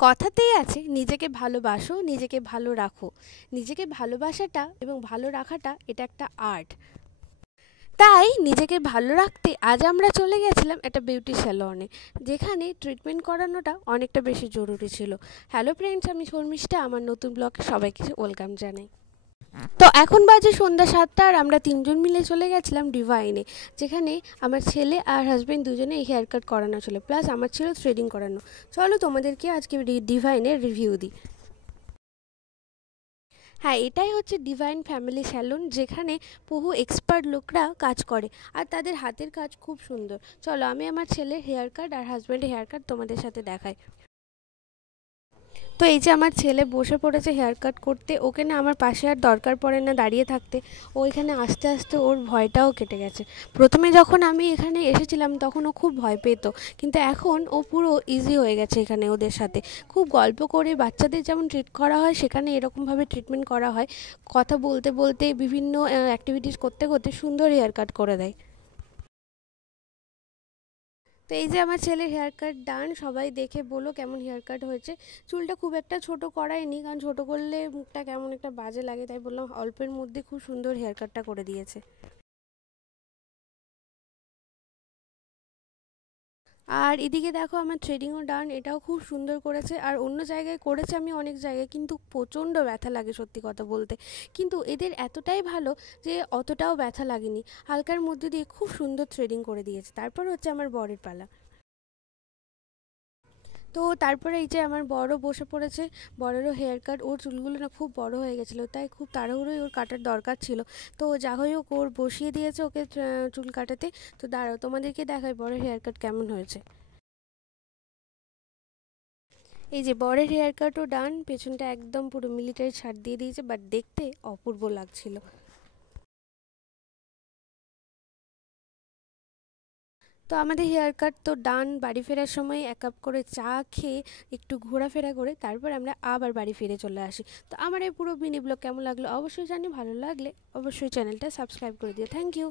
কথাতেই আছে নিজেকে ভালোবাসো, নিজেকে ভালো রাখো। নিজেকে ভালোবাসাটা এবং ভালো রাখাটা এটা একটা আর্ট। তাই নিজেকে ভালো রাখতে আজ আমরা চলে গেছিলাম একটা বিউটি স্যালনে, যেখানে ট্রিটমেন্ট করানোটা অনেকটা বেশি জরুরি ছিল। হ্যালো ফ্রেন্ডস, আমি শর্মিষ্ঠা, আমার নতুন ব্লগে সবাইকে ওয়েলকাম জানাই। তো এখন বাজে সন্ধ্যা 7টা আর আমরা তিনজন মিলে চলে গেছিলাম ডিভাইনে, যেখানে আমার ছেলে আর হাজব্যান্ড দুজনে হেয়ার কাট করানো ছিল, প্লাস আমার ছিল থ্রেডিং করানো। চলো তোমাদেরকে আজকে ডিভাইনের রিভিউ দিই। হ্যাঁ, এটাই হচ্ছে ডিভাইন ফ্যামিলি স্যালুন, যেখানে বহু এক্সপার্ট লোকরা কাজ করে আর তাদের হাতের কাজ খুব সুন্দর। চলো আমি আমার ছেলের হেয়ার কাট আর হাজব্যান্ডের হেয়ার কাট তোমাদের সাথে দেখাই। তো এই যে আমার ছেলে বসে পড়েছে হেয়ার কাট করতে, ওকে না আমার পাশে আর দরকার পড়ে না দাঁড়িয়ে থাকতে। ও এখানে আস্তে আস্তে ওর ভয়টাও কেটে গেছে। প্রথমে যখন আমি এখানে এসেছিলাম তখন ও খুব ভয় পেত, কিন্তু এখন ও পুরো ইজি হয়ে গেছে। এখানে ওদের সাথে খুব গল্প করে বাচ্চাদের যেমন ট্রিট করা হয়, সেখানে এরকমভাবে ট্রিটমেন্ট করা হয়। কথা বলতে বলতে বিভিন্ন অ্যাক্টিভিটিস করতে করতে সুন্দর হেয়ার কাট করে দেয়। তো এই যে আমার ছেলের হেয়ার কাট ডান, সবাই দেখে বলো কেমন হেয়ার কাট হয়েছে। চুলটা খুব একটা ছোট করায়নি, কারণ ছোট করলে মুখটা কেমন একটা বাজে লাগে, তাই বললাম অল্পের মধ্যে খুব সুন্দর হেয়ার কাটটা করে দিয়েছে। আর এদিকে দেখো আমার থ্রেডিংও ডান, এটাও খুব সুন্দর করেছে। আর অন্য জায়গায় করেছে আমি অনেক জায়গায়, কিন্তু প্রচণ্ড ব্যথা লাগে সত্যি কথা বলতে। কিন্তু এদের এতটাই ভালো যে অতটাও ব্যথা লাগেনি, হালকার মধ্যে দিয়ে খুব সুন্দর থ্রেডিং করে দিয়েছে। তারপর হচ্ছে আমার বরের পালা। তো তারপরে এই যে আমার বড় বসে পড়েছে, বড়েরও হেয়ার কাট। ওর চুলগুলো না খুব বড় হয়ে গেছিলো, তাই খুব তাড়াহুড়োই ওর কাটার দরকার ছিল। তো যা হোক ওর বসিয়ে দিয়েছে ওকে চুল কাটাতে। তো দাঁড়াও তোমাদেরকে দেখাই বড়ের হেয়ার কাট কেমন হয়েছে। এই যে বরের হেয়ার কাটও ডান, পেছনটা একদম পুরো মিলিটারি ছাড় দিয়ে দিয়েছে, বাট দেখতে অপূর্ব লাগছিল। তো আমাদের হেয়ার কাট তো ডান। বাড়ি ফেরার সময় 1 কাপ করে চা খেয়ে একটু ঘোরাফেরা করে তারপর আমরা আবার বাড়ি ফিরে চলে আসি। তো আমার এই পুরো মিনি ব্লগ কেমন লাগলো অবশ্যই জানি, ভালো লাগলে অবশ্যই চ্যানেলটা সাবস্ক্রাইব করে দিও। Thank you.